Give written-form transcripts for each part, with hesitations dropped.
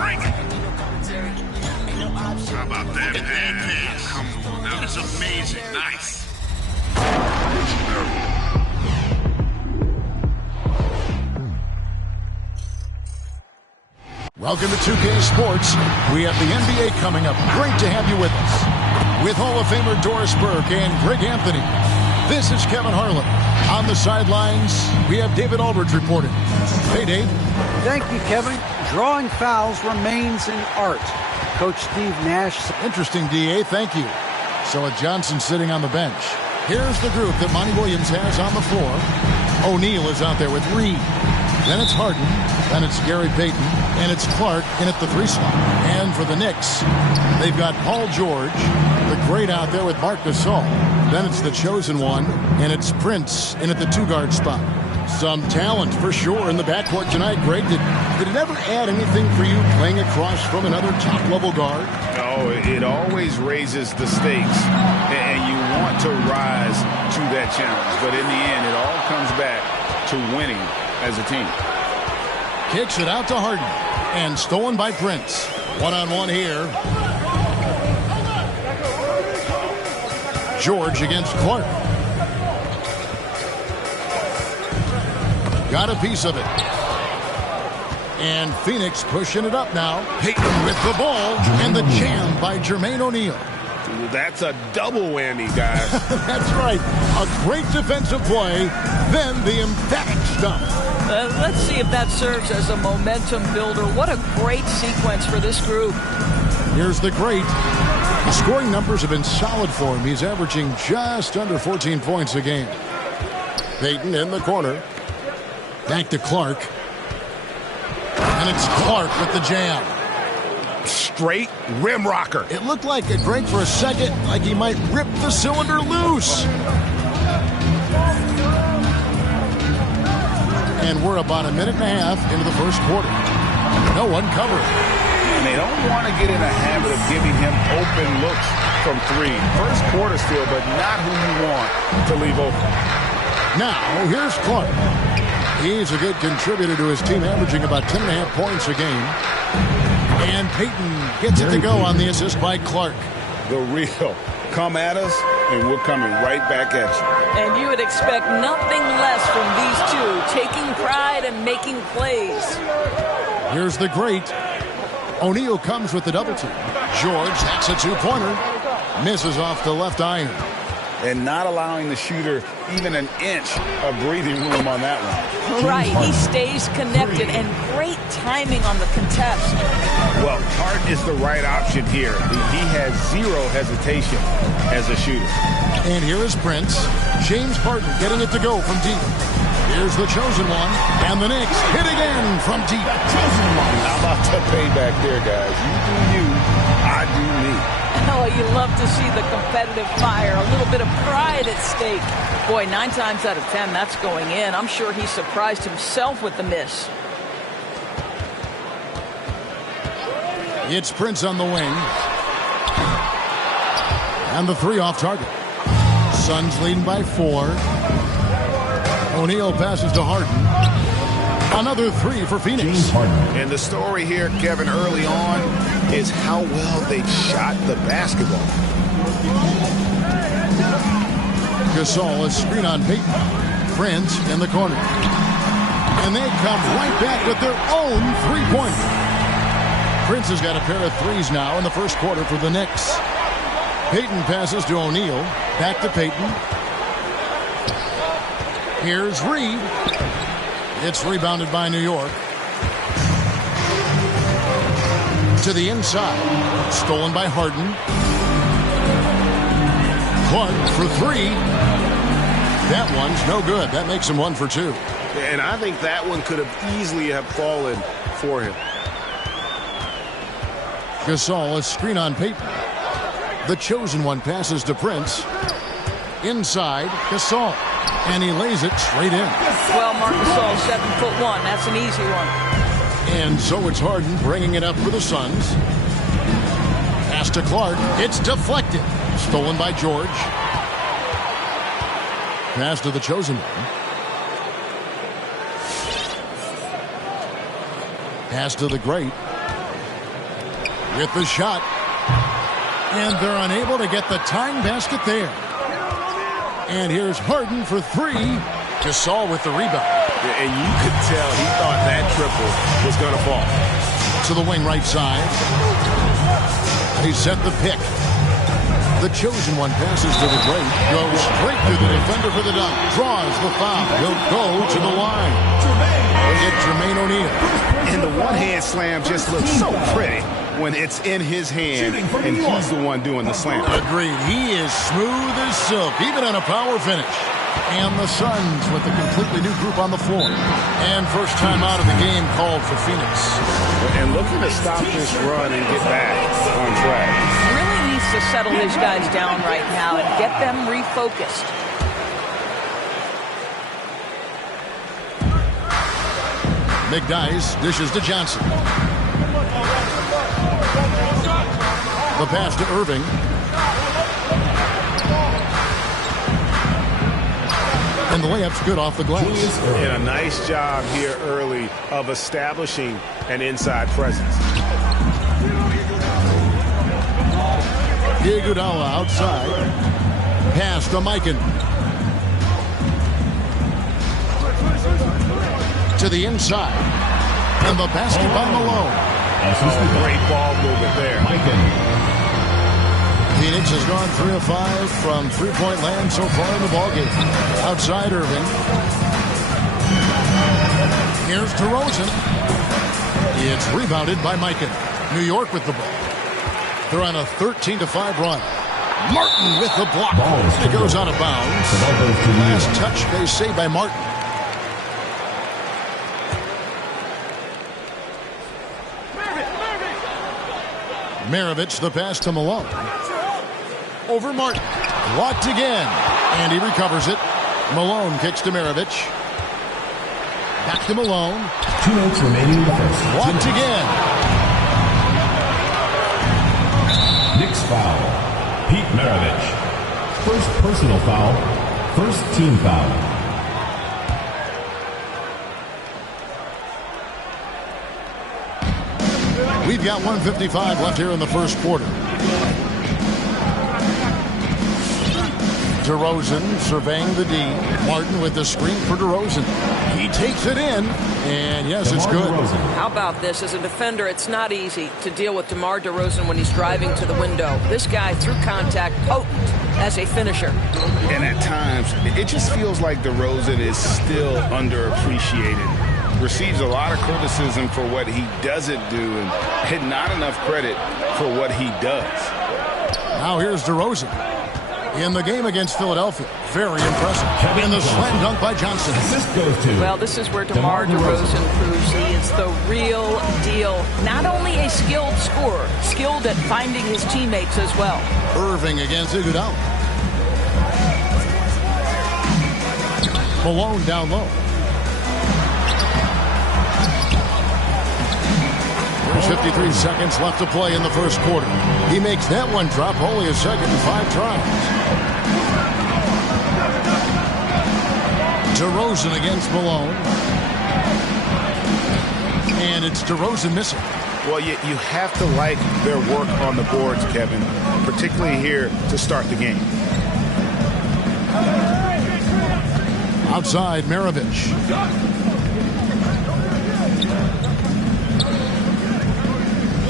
break. How about that pass? Come on, that was amazing. Nice. Welcome to 2K Sports. We have the NBA coming up. Great to have you with us. With Hall of Famer Doris Burke and Greg Anthony, this is Kevin Harlan. On the sidelines, we have David Aldridge reporting. Hey, Dave. Thank you, Kevin. Drawing fouls remains an art. Coach Steve Nash. Interesting, D.A. Thank you. So with Johnson sitting on the bench, here's the group that Monty Williams has on the floor. O'Neal is out there with Reed. Then it's Harden. Then it's Gary Payton. And it's Clark in at the 3 slot. And for the Knicks, they've got Paul George, the great out there with Marc Gasol. Then it's the chosen one, and it's Prince in at the 2-guard spot. Some talent for sure in the backcourt tonight. Greg, did it ever add anything for you playing across from another top-level guard? Oh, it always raises the stakes, and you want to rise to that challenge. But in the end, it all comes back to winning as a team. Kicks it out to Harden, and stolen by Prince. One-on-one here. George against Clark. Got a piece of it. And Phoenix pushing it up now. Payton with the ball, and the jam by Jermaine O'Neal. That's a double whammy, guys. That's right. A great defensive play, then the emphatic stump. Let's see if that serves as a momentum builder. What a great sequence for this group. Here's the great. The scoring numbers have been solid for him. He's averaging just under 14 points a game. Payton in the corner. Back to Clark. And it's Clark with the jam. Straight rim rocker. It looked like a Greg for a second, like he might rip the cylinder loose. And we're about a minute and a half into the first quarter. No one covering. And they don't want to get in a habit of giving him open looks from 3. First quarter still, but not who you want to leave open. Now, here's Clark. He's a good contributor to his team, averaging about 10.5 points a game. And Payton gets it to go on the assist by Clark. The real. Come at us, and we're coming right back at you. And you would expect nothing less from these two, taking pride and making plays. Here's the great. O'Neal comes with the double team. George, that's a 2-pointer. Misses off the left iron. And not allowing the shooter even an inch of breathing room on that one. Right, he stays connected, and great timing on the contest. Well, Hart is the right option here. He has zero hesitation as a shooter. And here is Prince. James Harden getting it to go from deep. Here's the chosen one, and the Knicks hit again from deep. How about the payback there, guys? You do you, I do me. Oh, you love to see the competitive fire, a little bit of pride at stake. Boy, 9 times out of 10, that's going in. I'm sure he surprised himself with the miss. It's Prince on the wing. And the 3 off target. Suns leading by 4. O'Neal passes to Harden. Another 3 for Phoenix. And the story here, Kevin, early on is how well they shot the basketball. Gasol is screen on Payton. Prince in the corner. And they come right back with their own 3-pointer. Prince has got a pair of 3s now in the first quarter for the Knicks. Payton passes to O'Neal. Back to Payton. Here's Reed. It's rebounded by New York. To the inside. Stolen by Harden. Clark for 3. That one's no good. That makes him 1 for 2. And I think that one could have easily have fallen for him. Gasol is screen on Payton. The chosen one passes to Prince. Inside, Gasol. And he lays it straight in. Well, Marc Gasol, 7'1". That's an easy one. And so it's Harden bringing it up for the Suns. Pass to Clark. It's deflected. Stolen by George. Pass to the chosen one. Pass to the great. with the shot. And they're unable to get the tying basket there. And here's Harden for three. Gasol with the rebound. And you could tell he thought that triple was going to fall. To the wing right side. He set the pick. The chosen one passes to the break. Goes straight to the defender for the dunk. Draws the foul. He'll go to the line. They get Jermaine O'Neal. And the one-hand slam just looks so pretty when it's in his hand and he's the one doing the slam. Agreed. He is smooth as silk, even on a power finish. And the Suns with a completely new group on the floor. And first time out of the game called for Phoenix. And looking to stop this run and get back on track. Really needs to settle his guys down right now and get them refocused. McDyess dishes to Johnson. The pass to Irving. And the layup's good off the glass. And a nice job here early of establishing an inside presence. Iguodala outside. Pass to Mikan. To the inside. And the basket by Malone. Great ball movement there. Phoenix has gone 3 of 5 from three-point land so far in the ballgame. Outside Irving. Here's DeRozan. It's rebounded by Mikan. New York with the ball. They're on a 13-5 run. Martin with the block. It goes out of bounds. Last touch, they say, by Martin. Maravich, the pass to Malone. Over Martin. Blocked again. And he recovers it. Malone kicks to Maravich. Back to Malone. 2 minutes remaining in the first. Blocked again. Knicks foul. Pete Maravich. First personal foul. First team foul. We've got 1:55 left here in the first quarter. DeRozan surveying the D. Martin with the screen for DeRozan. He takes it in, and yes, it's good. How about this? As a defender, it's not easy to deal with DeMar DeRozan when he's driving to the window. This guy, through contact, potent as a finisher. And at times, it just feels like DeRozan is still underappreciated. Receives a lot of criticism for what he doesn't do and not enough credit for what he does. Now here's DeRozan. In the game against Philadelphia. Very impressive. And the slam dunk by Johnson. Well, this is where DeMar DeRozan proves he is the real deal. Not only a skilled scorer, skilled at finding his teammates as well. Irving against Iguodala. Malone down low. There's 53 seconds left to play in the first quarter. He makes that one drop only a second in 5 tries. DeRozan against Malone. And it's DeRozan missing. Well, you have to like their work on the boards, Kevin, particularly here to start the game. Outside, Maravich.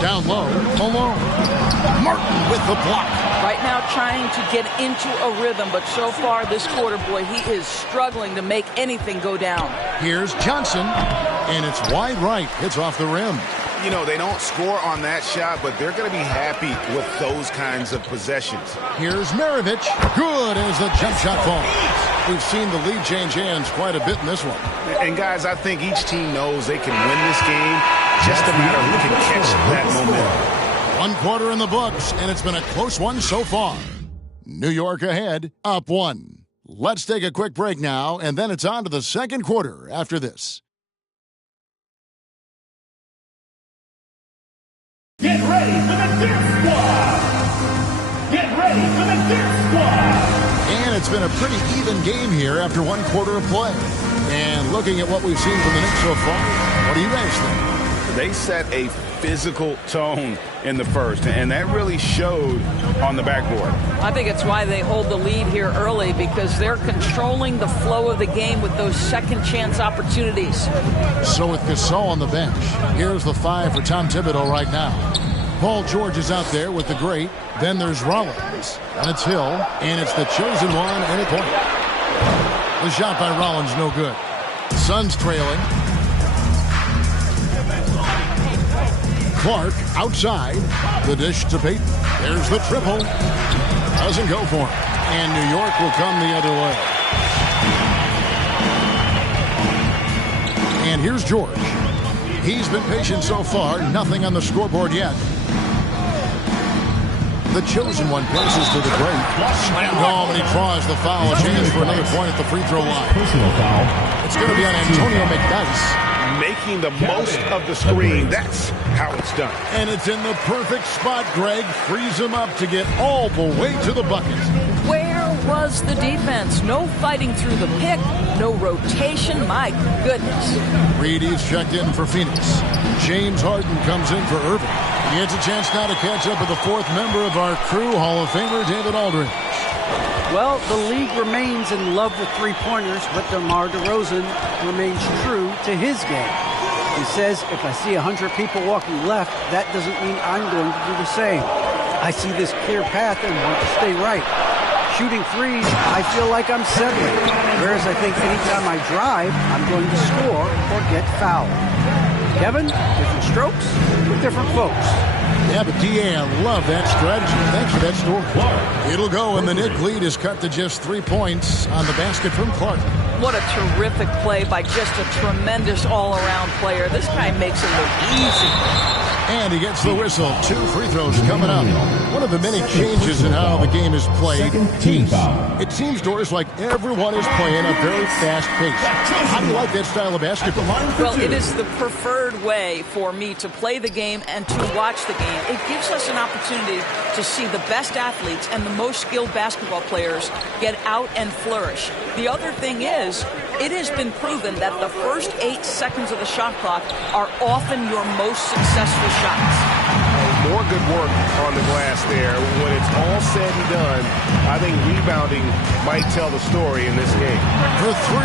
Down low, Malone. Martin with the block. Right now trying to get into a rhythm, but so far this quarter, boy, he is struggling to make anything go down. Here's Johnson, and it's wide right. It's off the rim. You know, they don't score on that shot, but they're going to be happy with those kinds of possessions. Here's Maravich. Good as the jump shot falls. We've seen the lead change hands quite a bit in this one. And, guys, I think each team knows they can win this game. Just a matter of who can catch that momentum. 1 quarter in the books, and it's been a close one so far. New York ahead, up 1. Let's take a quick break now, and then it's on to the second quarter after this. Get ready for the Dirt Squad! Get ready for the Dirt Squad! And it's been a pretty even game here after 1 quarter of play. And looking at what we've seen from the Knicks so far, what do you guys think? They set a physical tone in the first, and that really showed on the backboard. I think it's why they hold the lead here early, because they're controlling the flow of the game with those second chance opportunities. So with Gasol on the bench, here's the 5 for Tom Thibodeau right now. Paul George is out there with the great. Then there's Rollins, and it's Hill, and it's the chosen one, and a point. The shot by Rollins, no good. Suns trailing. Clark outside. The dish to Payton. There's the triple. Doesn't go for him. And New York will come the other way. And here's George. He's been patient so far. Nothing on the scoreboard yet. The chosen one passes to the great. Slammed home, and he draws the foul. A chance for another point at the free throw line. Personal foul. It's going to be on Antonio McDyess. Making the most of the screen. That's how it's done. And it's in the perfect spot, Greg. Frees him up to get all the way to the bucket. Where was the defense? No fighting through the pick, no rotation. My goodness. Reedy's checked in for Phoenix. James Harden comes in for Irving. He gets a chance now to catch up with the 4th member of our crew, Hall of Famer David Aldridge. Well, the league remains in love with three-pointers, but DeMar DeRozan remains true to his game. He says, if I see 100 people walking left, that doesn't mean I'm going to do the same. I see this clear path and want to stay right. Shooting threes, I feel like I'm settling. Whereas I think anytime I drive, I'm going to score or get fouled. Kevin, different strokes with different folks. Yeah, but D.A., I love that strategy. Thanks for that story. It'll go, and the Knick lead is cut to just 3 points on the basket from Clark. What a terrific play by just a tremendous all-around player. This guy makes it look easy. And he gets the whistle. 2 free throws coming up. One of the many changes in how the game is played. Team foul. It seems, Doris, like everyone is playing a very fast pace. How do you like that style of basketball? Well, it is the preferred way for me to play the game and to watch the game. It gives us an opportunity to see the best athletes and the most skilled basketball players get out and flourish. The other thing is, it has been proven that the first 8 seconds of the shot clock are often your most successful shots. More good work on the glass there. When it's all said and done, I think rebounding might tell the story in this game. For 3,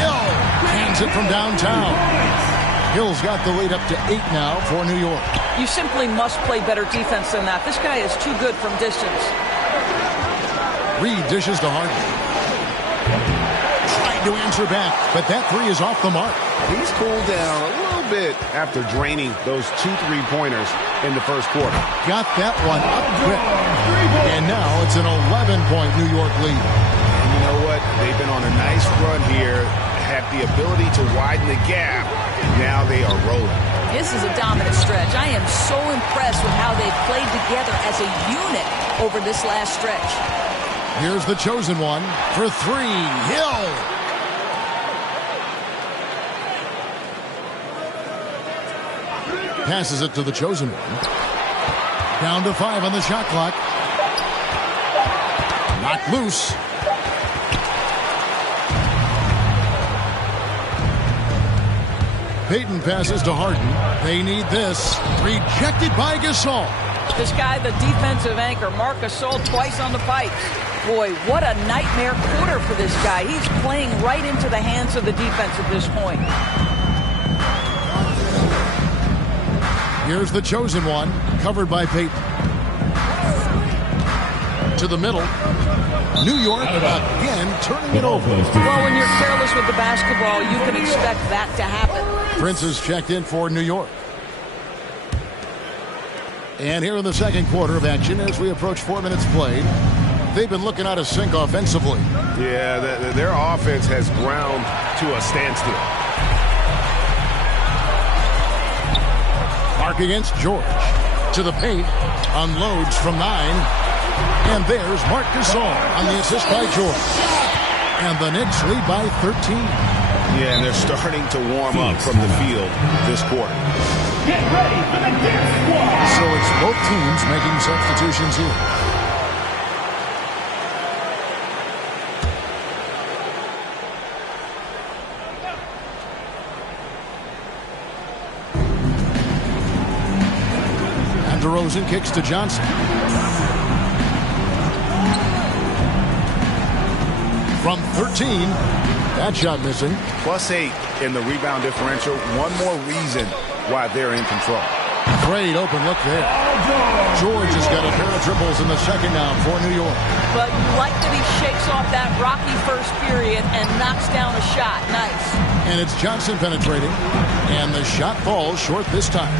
Hill hands it from downtown. Hill's got the lead up to 8 now for New York. You simply must play better defense than that. This guy is too good from distance. Reed dishes to Harden. Trying to answer back, but that 3 is off the mark. He's cooled down a little bit after draining those 2 3-pointers in the first quarter. Got that one up quick. And now it's an 11-point New York lead. And you know what? They've been on a nice run here, have the ability to widen the gap. Now they are rolling. This is a dominant stretch. I am so impressed with how they've played together as a unit over this last stretch. Here's the chosen one for 3. Hill. Passes it to the chosen one. Down to 5 on the shot clock. Knocked loose. Payton passes to Harden. They need this. Rejected by Gasol. This guy, the defensive anchor, Marc Gasol, twice on the pipes. Boy, what a nightmare quarter for this guy. He's playing right into the hands of the defense at this point. Here's the chosen one, covered by Payton. To the middle. New York again turning it over. Well, when you're careless with the basketball, you can expect that to happen. Prince is checked in for New York. And here in the second quarter of action, as we approach 4 minutes played, they've been looking out of sync offensively. Yeah, their offense has ground to a standstill. Mark against George. To the paint. Unloads from 9. And there's Marc Gasol on the assist by George. And the Knicks lead by 13. Yeah, and they're starting to warm up from the field this quarter. Get ready for the Dip Squad! So it's both teams making substitutions here. DeRozan kicks to Johnson. From 13, that shot missing. +8 in the rebound differential. One more reason why they're in control. Great open look there. George has got a pair of triples in the second now for New York. But you like that he shakes off that rocky first period and knocks down a shot. Nice. And it's Johnson penetrating. And the shot falls short this time.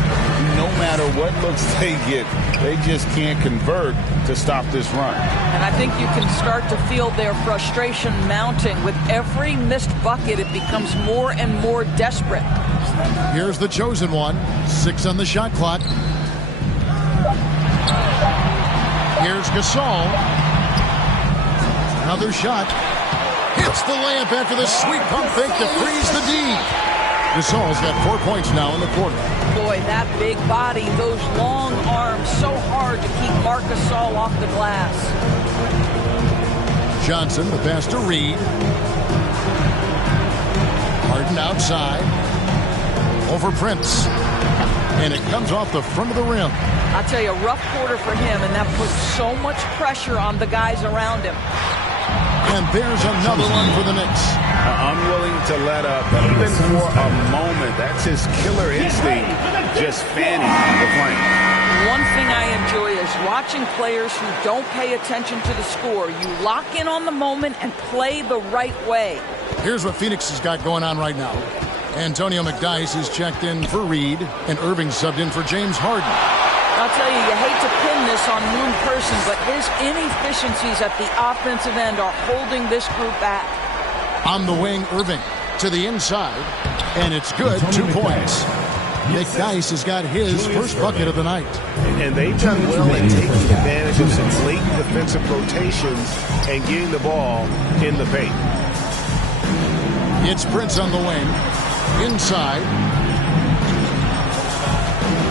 No matter what looks they get, they just can't convert to stop this run. And I think you can start to feel their frustration mounting. With every missed bucket, it becomes more and more desperate. Here's the chosen one. 6 on the shot clock. Here's Gasol. Another shot. Hits the layup after the sweet pump fake to freeze the D. Gasol's got 4 points now in the quarter. Boy, that big body, those long arms, so hard to keep Marc Gasol off the glass. Johnson, the pass to Reed. Harden outside. Over Prince. And it comes off the front of the rim. I'll tell you, a rough quarter for him, and that puts so much pressure on the guys around him. And there's another one for the Knicks. Unwilling to let up even for a moment. That's his killer instinct, just fanning the flame. One thing I enjoy is watching players who don't pay attention to the score. You lock in on the moment and play the right way. Here's what Phoenix has got going on right now. Antonio McDyess is checked in for Reed, and Irving subbed in for James Harden. I'll tell you hate to pin this on one person, but his inefficiencies at the offensive end are holding this group back. On the wing, Irving to the inside, and it's good. 2 points. McDyess has got his first bucket of the night. And they've done well in taking advantage of some late defensive rotations and getting the ball in the paint. It's Prince on the wing. Inside.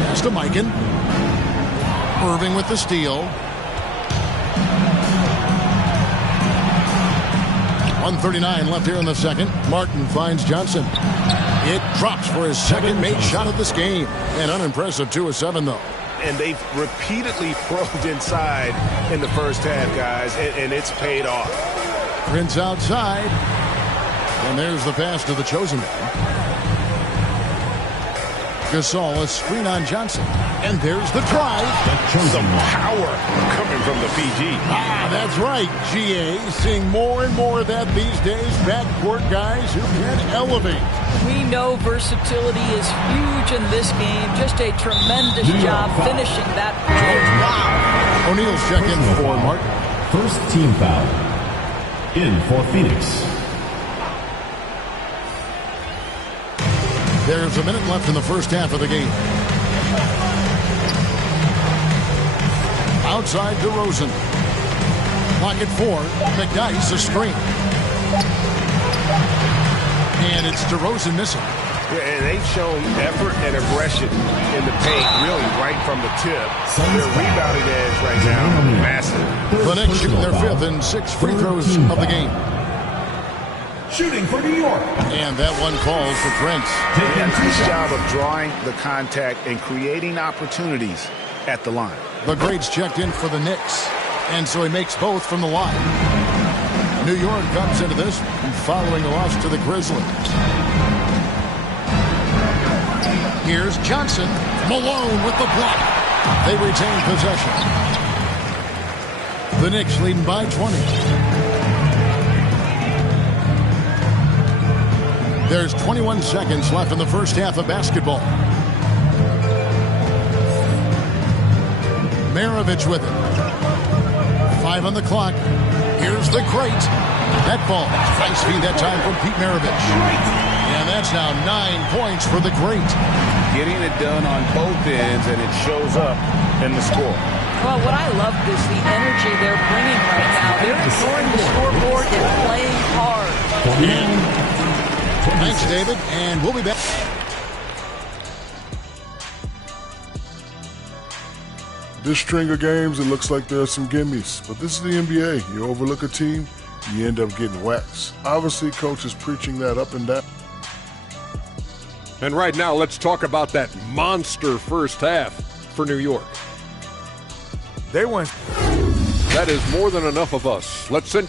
Pass to Mikan. Irving with the steal. 1:39 left here in the second. Martin finds Johnson. It drops for his second made shot of this game. An unimpressive 2 of 7, though. And they've repeatedly probed inside in the first half, guys, and it's paid off. Prince outside. And there's the pass to the chosen one. Gasol, a screen on Johnson. And there's the drive. Some power coming from the PG. That's right, GA. Seeing more and more of that these days. Backcourt guys who can elevate. We know versatility is huge in this game. Just a tremendous job finishing that play. Wow. O'Neal's check in for Martin. First team foul. In for Phoenix. There's a minute left in the first half of the game. Outside DeRozan. Clock at 4. McDyess a screen. And it's DeRozan missing. Yeah, and they've shown effort and aggression in the paint, really right from the tip. Their rebounding edge right now, massive. The Knicks shooting their 5th and 6th free throws of the game. Shooting for New York. And that one falls for Prince. Nice job of drawing the contact and creating opportunities at the line. The Greats checked in for the Knicks, and so he makes both from the line. New York comes into this following a loss to the Grizzlies. Here's Johnson. Malone with the block. They retain possession. The Knicks leading by 20. There's 21 seconds left in the first half of basketball. Maravich with it. 5 on the clock. Here's the Great. That ball. High speed that time from Pete Maravich. And that's now 9 points for the Great. Getting it done on both ends, and it shows up in the score. Well, what I love is the energy they're bringing right now. They're ignoring the scoreboard and playing hard. Thanks, David, and we'll be back. This string of games, it looks like there are some gimmies, but this is the NBA. You overlook a team, you end up getting waxed. Obviously, coach is preaching that up and down. And right now, let's talk about that monster first half for New York. They went. That is more than enough of us. Let's send.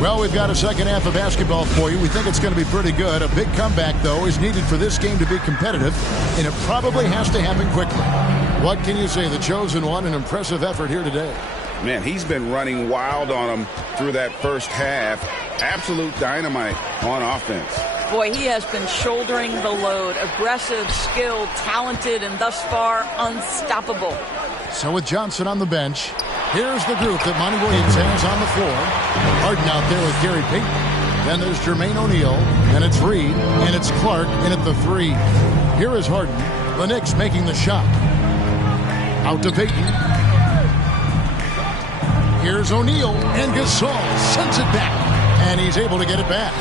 Well, we've got a second half of basketball for you. We think it's going to be pretty good. A big comeback, though, is needed for this game to be competitive, and it probably has to happen quickly. What can you say? The chosen one, an impressive effort here today. Man, he's been running wild on them through that first half. Absolute dynamite on offense. Boy, he has been shouldering the load. Aggressive, skilled, talented, and thus far unstoppable. So with Johnson on the bench, here's the group that Monty Williams has on the floor. Harden out there with Gary Payton. Then there's Jermaine O'Neal, and it's Reed, and it's Clark in at the 3. Here is Harden. The Knicks making the shot. Out to Payton. Here's O'Neal, and Gasol sends it back, and he's able to get it back.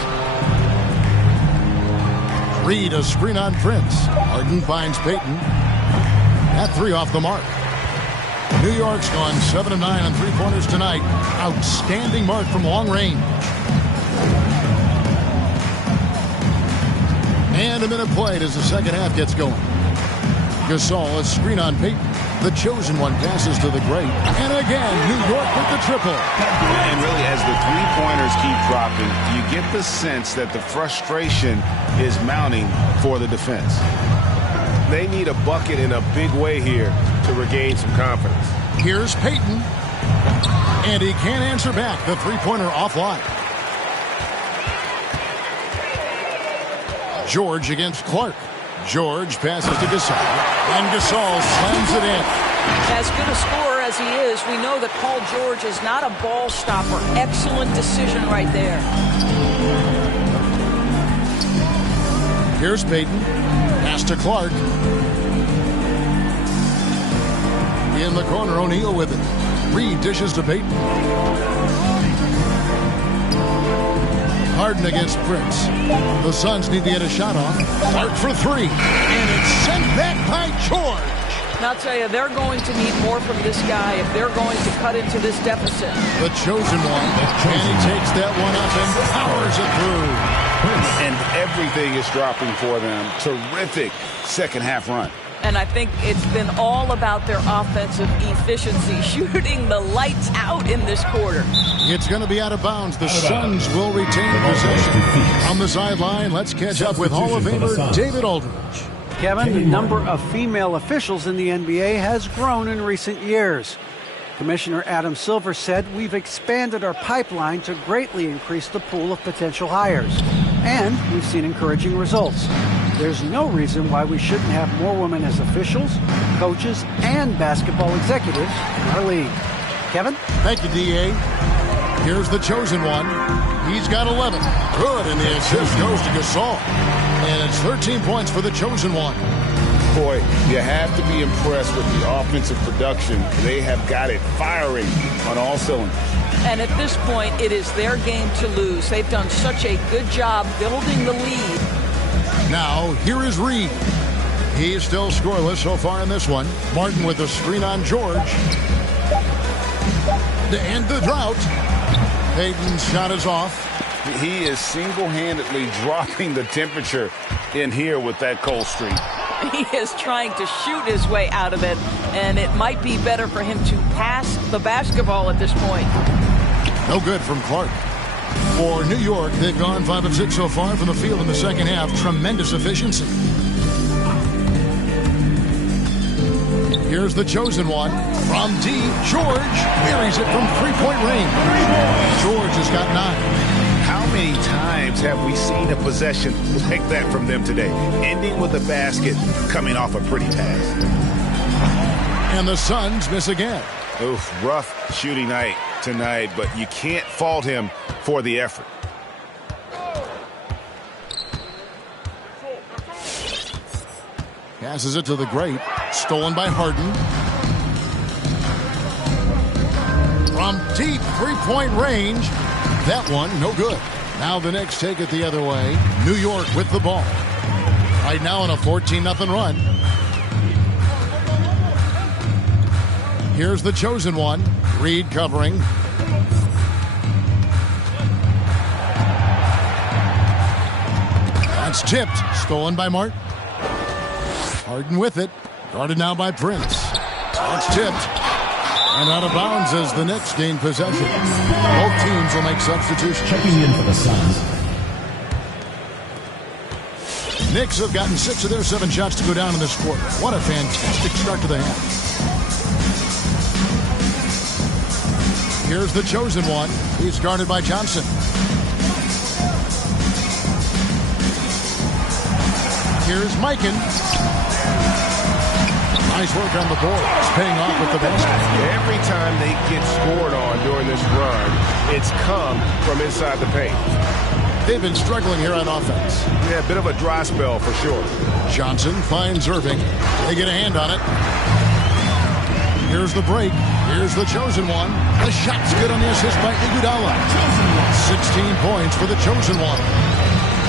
Reed, a screen on Prince. Harden finds Payton. That 3 off the mark. New York's gone 7 of 9 on three-pointers tonight. Outstanding mark from long range. And a minute played as the second half gets going. Gasol, a screen on Payton. The chosen one passes to the great. And again, New York with the triple. And really, as the three-pointers keep dropping, you get the sense that the frustration is mounting for the defense. They need a bucket in a big way here to regain some confidence. Here's Payton. And he can't answer back. The three-pointer offline. George against Clark. George passes to Gasol. And Gasol slams it in. As good a scorer as he is, we know that Paul George is not a ball stopper. Excellent decision right there. Here's Payton. Pass to Clark. In the corner, O'Neal with it. Reed dishes to Payton. Harden against Prince. The Suns need to get a shot off. Clark for 3. And it's sent back by George. And I'll tell you, they're going to need more from this guy if they're going to cut into this deficit. The chosen one. And he takes that one up and powers it through. And everything is dropping for them. Terrific second half run. And I think it's been all about their offensive efficiency, shooting the lights out in this quarter. It's going to be out of bounds. The Suns will retain possession. On the sideline, let's catch up with Hall of Famer David Aldridge. Kevin, the number of female officials in the NBA has grown in recent years. Commissioner Adam Silver said, "We've expanded our pipeline to greatly increase the pool of potential hires. And we've seen encouraging results. There's no reason why we shouldn't have more women as officials, coaches, and basketball executives in our league." Kevin? Thank you, D.A. Here's the chosen one. He's got 11. Good, and the assist goes to Gasol. And it's 13 points for the chosen one. Boy, you have to be impressed with the offensive production. They have got it firing on all cylinders. And at this point, it is their game to lose. They've done such a good job building the lead. Now, here is Reed. He's still scoreless so far in this one. Martin with a screen on George. To end the drought. Payton's shot is off. He is single-handedly dropping the temperature in here with that cold streak. He is trying to shoot his way out of it, and it might be better for him to pass the basketball at this point. No good from Clark. For New York, they've gone 5 of 6 so far from the field in the second half. Tremendous efficiency. Here's the chosen one. From deep, George buries it from three-point range. George has got 9. How many times have we seen a possession like that from them today? Ending with a basket, coming off a pretty pass. And the Suns miss again. Oof, rough shooting night tonight, but you can't fault him for the effort. Passes it to the great. Stolen by Harden. From deep three-point range. That one, no good. Now the Knicks take it the other way. New York with the ball. Right now on a 14-0 run. Here's the chosen one. Reed covering. That's tipped. Stolen by Martin. Harden with it. Guarded now by Prince. It's tipped. And out of bounds as the Knicks gain possession. Both teams will make substitutions. Checking in for the Suns. Knicks have gotten 6 of their 7 shots to go down in this quarter. What a fantastic start to the half. Here's the chosen one. He's guarded by Johnson. Here's Mikan. Nice work on the board. It's paying off with the basket. Every time they get scored on during this run, it's come from inside the paint. They've been struggling here on offense. Yeah, a bit of a dry spell for sure. Johnson finds Irving. They get a hand on it. Here's the break. Here's the chosen one. The shot's good on the assist by Iguodala. 16 points for the chosen one.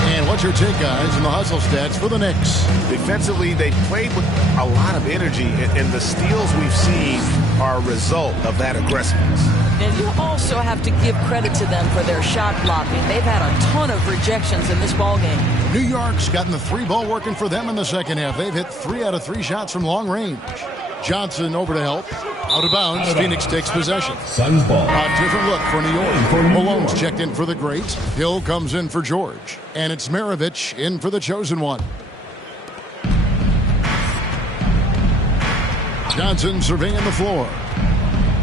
And what's your take, guys, in the hustle stats for the Knicks? Defensively, they played with a lot of energy, and the steals we've seen are a result of that aggressiveness. And you also have to give credit to them for their shot blocking. They've had a ton of rejections in this ballgame. New York's gotten the 3-ball working for them in the second half. They've hit 3 out of 3 shots from long range. Johnson over to help. Out of bounds. Phoenix takes possession. Suns ball. A different look for New York. Malone's checked in for the great. Hill comes in for George. And it's Maravich in for the chosen one. Johnson surveying the floor.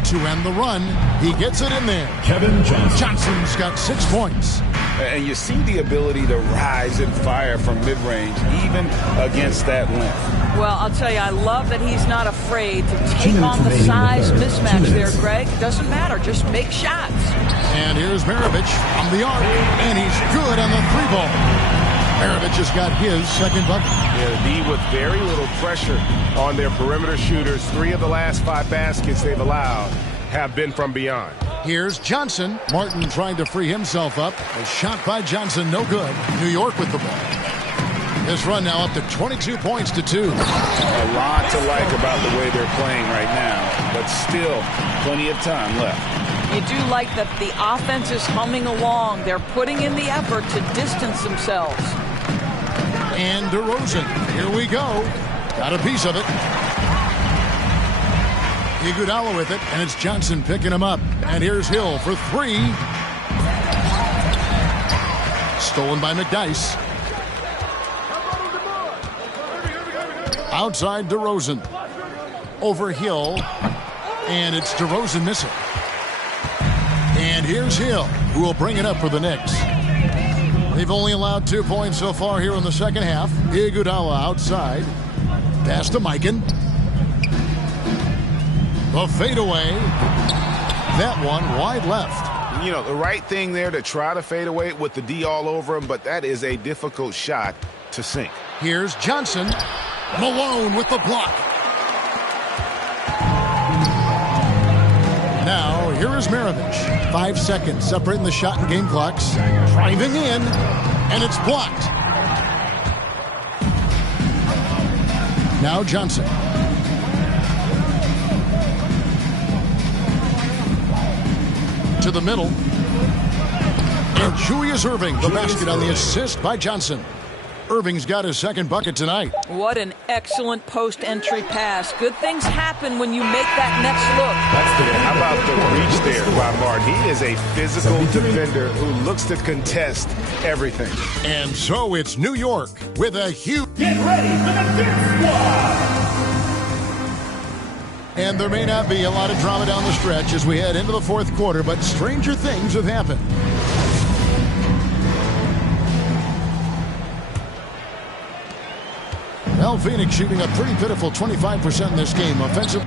To end the run, he gets it in there. Kevin Johnson. Johnson's got 6 points. And you see the ability to rise and fire from mid-range, even against that length. Well, I'll tell you, I love that he's not afraid to take on the size mismatch there, Greg. Doesn't matter. Just make shots. And here's Maravich from the arc. And he's good on the 3-ball. Maravich has got his second bucket. Yeah, the D with very little pressure on their perimeter shooters. 3 of the last 5 baskets they've allowed have been from beyond. Here's Johnson. Martin trying to free himself up. A shot by Johnson, no good. New York with the ball. This run now up to 22 points to 2. A lot to like about the way they're playing right now, but still plenty of time left. You do like that the offense is humming along. They're putting in the effort to distance themselves. And DeRozan. Here we go. Got a piece of it. Iguodala with it, and it's Johnson picking him up. And here's Hill for 3. Stolen by McDyess. Outside DeRozan. Over Hill. And it's DeRozan missing. And here's Hill, who will bring it up for the Knicks. They've only allowed 2 points so far here in the second half. Iguodala outside. Pass to Mikan. The fadeaway. That one wide left. You know, the right thing there to try to fade away with the D all over him, but that is a difficult shot to sink. Here's Johnson. Malone with the block. Now, here is Maravich. 5 seconds separating the shot and game clocks. Driving in, and it's blocked. Now Johnson. To the middle. And Julius Irving, the basket on the assist by Johnson. Irving's got his second bucket tonight. What an excellent post-entry pass. Good things happen when you make that next look. How about the reach there by Martin? He is a physical defender who looks to contest everything. And so it's New York with a huge... Get ready for the Knicks squad! And there may not be a lot of drama down the stretch as we head into the fourth quarter, but stranger things have happened. Well, Phoenix shooting a pretty pitiful 25% in this game. Offensive.